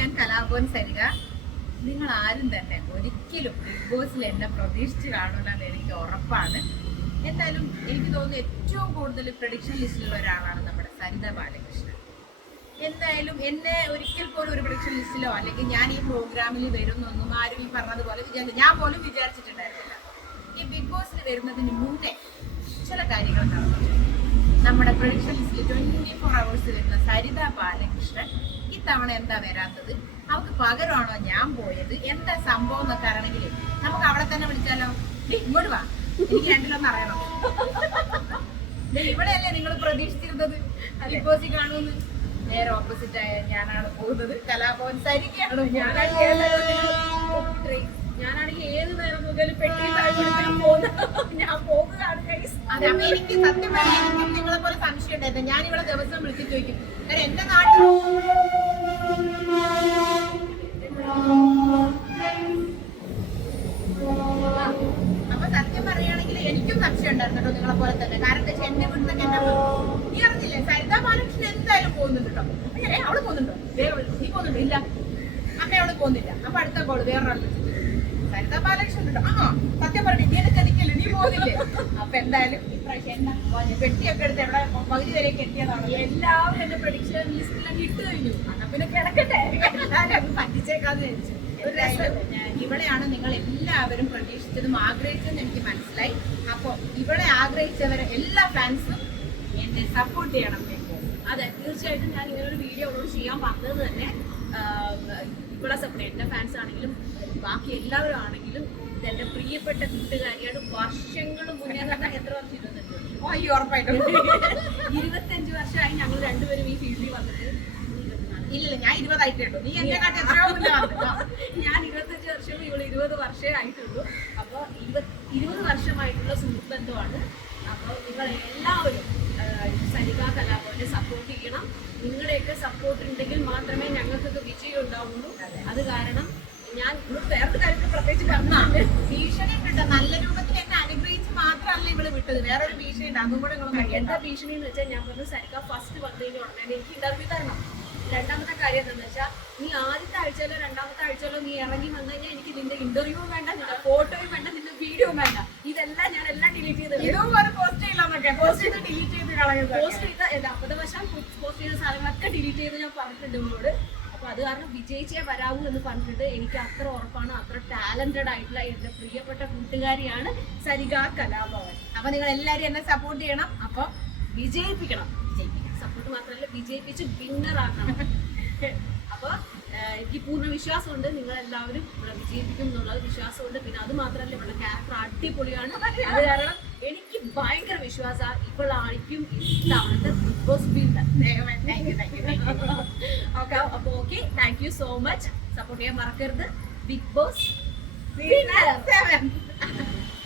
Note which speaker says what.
Speaker 1: ഞാൻ കലാഭവൻ സരിക. നിങ്ങൾ ആരും തന്നെ ഒരിക്കലും ബിഗ് ബോസിൽ എന്നെ പ്രതീക്ഷിച്ച് കാണൂലെന്ന് എനിക്ക് ഉറപ്പാണ്. എന്തായാലും എനിക്ക് തോന്നുന്നു ഏറ്റവും കൂടുതൽ പ്രഡിക്ഷൻ ലിസ്റ്റിലുള്ള ഒരാളാണ് നമ്മുടെ സരിത ബാലകൃഷ്ണൻ. എന്തായാലും എന്നെ ഒരിക്കൽ പോലും ഒരു പ്രഡിക്ഷൻ ലിസ്റ്റിലോ അല്ലെങ്കിൽ ഞാൻ ഈ പ്രോഗ്രാമിൽ വരുന്നൊന്നും ആരും ഈ പറഞ്ഞതുപോലെ വിചാരിച്ചു ഞാൻ പോലും വിചാരിച്ചിട്ടുണ്ടായിരുന്നില്ല. ഈ ബിഗ് ബോസിൽ വരുന്നതിന് മുന്നേ ചില കാര്യങ്ങൾ നടന്നു. നമ്മുടെ പ്രഡിക്ഷൻ ലിസ്റ്റിൽ ട്വന്റി ഫോർ അവേഴ്സ് വരുന്ന സരിത ബാലകൃഷ്ണൻ ഇത്തവണ എന്താ വരാത്തത്? അവൾക്ക് പകരമാണോ ഞാൻ പോയത്? എന്താ സംഭവം എന്നൊക്കെ അറിയണമെങ്കിൽ നമുക്ക് അവിടെ തന്നെ വിളിച്ചാലോ? ഇങ്ങോട്ട് വാ. എനിക്ക് രണ്ടിലൊന്നും അറിയണം. ഇവിടെയല്ലേ നിങ്ങൾ പ്രതീക്ഷിച്ചിരുന്നത്? അതിപ്പോസി കാണുമെന്ന്. നേരെ ഓപ്പോസിറ്റ് ആയ ഞാനാണ് പോകുന്നത്. കലാഭവൻ സരിക്കാണ്
Speaker 2: ഞാനാണെങ്കിൽ ഏത് നേരം മുതൽ പെട്ടി താഴ്ച പോകുന്ന ഞാൻ പോകുകയാണ്.
Speaker 1: അതെ എനിക്ക് സത്യം പറഞ്ഞാൽ എനിക്കും നിങ്ങളെ പോലെ സംശയം ഉണ്ടായിരുന്നു. ഞാൻ ഇവിടെ ദിവസം വിളിച്ചു ചോദിക്കും കാരണം എന്റെ നാട്ടിൽ അപ്പൊ സത്യം പറയുകയാണെങ്കിൽ എനിക്കും സംശയം ഉണ്ടായിരുന്നു കേട്ടോ നിങ്ങളെ പോലെ തന്നെ. കാരണം എന്താ എന്റെ തന്നെ എന്റെ നീ അറിഞ്ഞില്ലേ സരിത ബാലകൃഷ്ണൻ എന്തായാലും പോകുന്നുണ്ട് കേട്ടോ. അങ്ങനെ അവൾ പോകുന്നുണ്ടോ? നീ പോകുന്നുണ്ടോ? ഇല്ല. അമ്മ അവൾ പോകുന്നില്ല. അപ്പൊ അടുത്ത കോൾ വേറൊരാൾ സരിതാ ബാലകൃഷ്ണൻ കേട്ടോ ആ സത്യം പറഞ്ഞു നീ എനിക്ക് നിൽക്കില്ല നീ പോകുന്നില്ലേ അപ്പൊ എന്തായാലും? പെട്ടിയൊക്കെ എടുത്ത് എവിടെ പകുതി വരെയൊക്കെ എത്തിയതാണോ.
Speaker 2: എല്ലാവരും എന്റെ പ്രഡിക്ഷൻ ലിസ്റ്റിലൊക്കെ ഇട്ട് കഴിഞ്ഞു. എന്നാ പിന്നെ കിടക്കട്ടെ.
Speaker 1: എല്ലാവരും പറ്റിച്ചേക്കാന്ന് വിചാരിച്ചു. ഒരു രസം. ഇവിടെയാണ് നിങ്ങൾ എല്ലാവരും പ്രതീക്ഷിച്ചതും ആഗ്രഹിച്ചതും എനിക്ക് മനസ്സിലായി. അപ്പോൾ ഇവിടെ ആഗ്രഹിച്ചവരെ എല്ലാ ഫാൻസും എന്നെ സപ്പോർട്ട് ചെയ്യണം.
Speaker 2: അതെ തീർച്ചയായിട്ടും ഞാൻ ഇങ്ങനെ ഒരു വീഡിയോ അപ്ലോഡ് ചെയ്യാൻ പറഞ്ഞത് തന്നെ. ഇവിടെ സപ്പോർട്ട് എന്റെ ഫാൻസ് ആണെങ്കിലും ബാക്കി എല്ലാവരും ആണെങ്കിലും ഇത് എന്റെ പ്രിയപ്പെട്ട കൂട്ടുകാരിയാണ്. വർഷങ്ങൾ മുന്നേ തന്നെ എത്ര വർഷം ഇരുപത്തഞ്ച്
Speaker 1: ഈ ഉറപ്പായിട്ടും.
Speaker 2: ഇരുപത്തഞ്ച് വർഷമായി ഞങ്ങൾ രണ്ടുപേരും ഈ ഫീൽഡിൽ വന്നിട്ട്.
Speaker 1: ഇല്ല ഞാൻ ഇരുപതായിട്ടേ ഉള്ളൂ. നീ എന്നെ കാട്ടി എത്രയോ മുന്നേ.
Speaker 2: ഞാൻ ഇരുപത്തഞ്ച് വർഷവും ഇവൾ ഇരുപത് വർഷമേ ആയിട്ടുള്ളൂ. അപ്പോൾ ഇരുപത് ഇരുപത് വർഷമായിട്ടുള്ള സുഹൃത്ത് ബന്ധമാണ്. അപ്പോൾ നിങ്ങൾ എല്ലാവരും സരിക കലാഭവനെ സപ്പോർട്ട് ചെയ്യണം. നിങ്ങളുടെയൊക്കെ സപ്പോർട്ട് ഉണ്ടെങ്കിൽ മാത്രമേ ഞങ്ങൾക്കൊക്കെ വിജയം ഉണ്ടാവുള്ളൂ. അത്. കാരണം ഞാൻ കാര്യത്തിൽ പ്രത്യേകിച്ച് പറഞ്ഞാൽ
Speaker 1: ഭീഷണി നല്ല രൂപത്തിൽ എന്നെ അനുഗ്രഹിച്ച് മാത്രമല്ല ഇവൾ വിട്ടത്. വേറൊരു ഭീഷണി ഉണ്ട് അതും കൂടെ നിങ്ങൾ
Speaker 2: എന്താ ഭീഷണി എന്ന് വെച്ചാൽ ഞാൻ പറഞ്ഞു സരിക ഫസ്റ്റ് വന്നു കഴിഞ്ഞ ഉടനെ എനിക്ക് ഇന്റർവ്യൂ തരണം. രണ്ടാമത്തെ കാര്യം എന്താണെന്ന് വെച്ചാൽ നീ ആദ്യത്തെ ആഴ്ചയിലോ രണ്ടാമത്തെ ആഴ്ചയിലോ നീ ഇറങ്ങി വന്നു കഴിഞ്ഞാൽ എനിക്ക് നിന്റെ ഇന്റർവ്യൂ വേണ്ട നിന്റെ ഫോട്ടോയും വേണ്ട നിന്റെ വീഡിയോയും വേണ്ട. ഇതെല്ലാം ഞാൻ എല്ലാം ഡിലീറ്റ് ചെയ്ത്
Speaker 1: ഇതും ഒരു പോസ്റ്റ് ചെയ്യില്ലെന്നൊക്കെ പോസ്റ്റ് ചെയ്ത് ഡിലീറ്റ് ചെയ്ത് കളയുന്നത്
Speaker 2: പോസ്റ്റ് ചെയ്ത അബദ്ധവശാൽ പോസ്റ്റ് ചെയ്ത സാധനങ്ങളൊക്കെ ഡിലീറ്റ് ചെയ്ത് ഞാൻ പറഞ്ഞിട്ടുണ്ട് ഇവളോട് അപ്പൊ അത് കാരണം വിജയിച്ചേ വരാവൂ എന്ന് പറഞ്ഞിട്ട് എനിക്ക് അത്ര ഉറപ്പാണ് അത്ര ടാലന്റഡ് ആയിട്ടുള്ള എന്റെ പ്രിയപ്പെട്ട കൂട്ടുകാരിയാണ് സരിക കലാഭവൻ.
Speaker 1: അപ്പൊ നിങ്ങൾ എല്ലാരും എന്നെ സപ്പോർട്ട് ചെയ്യണം. അപ്പൊ
Speaker 2: വിജയിപ്പിക്കണം. സപ്പോർട്ട് മാത്രമല്ല വിജയിപ്പിച്ച് വിന്നർ ആക്കണം. അപ്പൊ എനിക്ക് പൂർണ വിശ്വാസമുണ്ട്. നിങ്ങൾ എല്ലാവരും ഇവിടെ വിജയിപ്പിക്കും എന്നുള്ള വിശ്വാസമുണ്ട്. പിന്നെ അത് മാത്രമല്ല ഇവിടെ ക്യാരക്ടർ അടിപൊളിയാണ്. അത് കാരണം എനിക്ക് ഭയങ്കര വിശ്വാസമാണ് ഇപ്പോഴായിരിക്കും ഇത്തവണത്തെ ബിഗ് ബോസ് ഫീൽഡ് ഓക്കെ അപ്പൊ okay thank you so much support ചെയ്യാൻ മറക്കരുത്. Big boss.